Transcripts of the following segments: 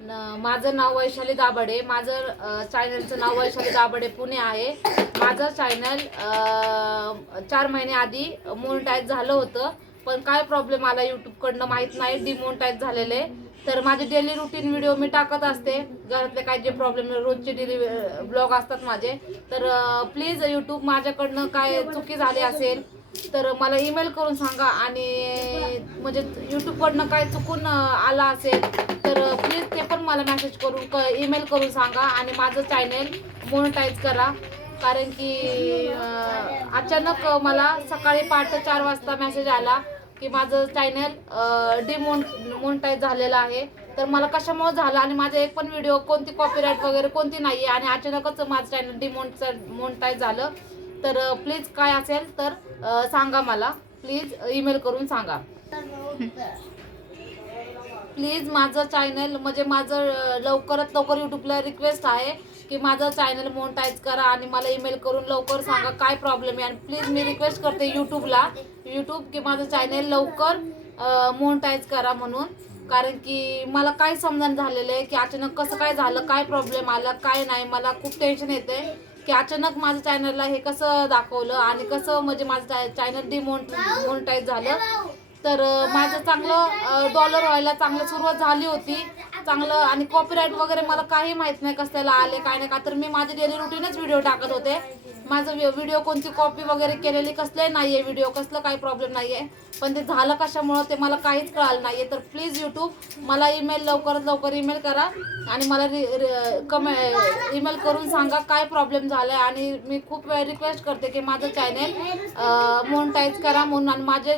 न- माझं नाव वैशाली दाभाडे. माझं चॅनलचं नाव वैशाली दाभाडे पुणे आहे. माझं चॅनल चार महिने आधी मोनिटाईज झालं होतं. पण काय प्रॉब्लेम आला यूट्यूबकडनं माहीत नाही. डिमोनिटाईज झालेले. तर माझे डेली रुटीन व्हिडिओ मी टाकत असते. घरातले काय जे प्रॉब्लेम रोजचे डेली ब्लॉग असतात माझे. तर प्लीज यूट्यूब माझ्याकडनं काय चुकी झाली असेल तर मला ईमेल करून सांगा आणि म्हणजे यूट्यूबकडनं काय चुकून आला असेल तर प्लीज ते पण मला मेसेज करून क ईमेल करून सांगा आणि माझं चॅनेल मोनिटाईज करा. कारण की अचानक मला सकाळी पहाटे चार वाजता मेसेज आला की माझं चॅनल डिमोन मोनिटाईज झालेलं आहे. तर मला कशामुळे झालं आणि माझा एक पण व्हिडिओ कोणती कॉपीराईट वगैरे कोणती नाही आहे आणि अचानकच माझं चॅनल डिमोन मोनिटाईज झालं. तर प्लीज काय असेल तर सांगा मला. प्लीज ईमेल करून सांगा. प्लीज माझं चॅनल म्हणजे माझं लवकरात लवकर यूट्यूबला रिक्वेस्ट आहे की माझं चॅनल मोनटाईज करा आणि मला ईमेल करून लवकर सांगा काय प्रॉब्लेम आहे. आणि प्लीज मी रिक्वेस्ट करते यूट्यूबला यूट्यूब की माझं चॅनल लवकर मोनटाईज करा म्हणून. कारण की मला काय समजण झालेलं आहे की अचानक कसं काय झालं काय प्रॉब्लेम आला काय नाही मला खूप टेन्शन येते की अचानक माझं चॅनलला हे कसं दाखवलं आणि कसं म्हणजे माझं चॅनल डिमोन्ट मोनिटाईज झालं. तर माझं चांगलं डॉलर व्हायला चांगलं सुरुवात झाली होती. चांगलं आणि कॉपीराईट वगैरे मला काही माहीत नाही कसल्याला आले काय नाही का तर मी माझे डेली रुटीनच व्हिडिओ टाकत होते. माझं व्हिडिओ कोणती कॉपी वगैरे केलेली कसले आहे व्हिडिओ कसलं काही प्रॉब्लेम नाही आहे पण ते झालं कशामुळं ते मला काहीच कळालं आहे तर प्लीज यूट्यूब मला ईमेल लवकरात लवकर ईमेल करा आणि मला रि कमे ईमेल करून सांगा काय प्रॉब्लेम झालाय. आणि मी खूप वेळ रिक्वेस्ट करते की माझं चॅनेल मोनटाईज करा म्हणून आणि माझे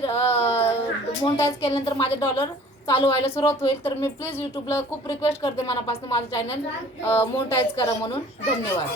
मोनटाईज केल्यानंतर माझे डॉलर चालू व्हायला सुरुवात होईल तर मी प्लीज यूट्यूबला खूप रिक्वेस्ट करते मनापासून माझं चॅनल मोनिटाईज करा म्हणून. धन्यवाद.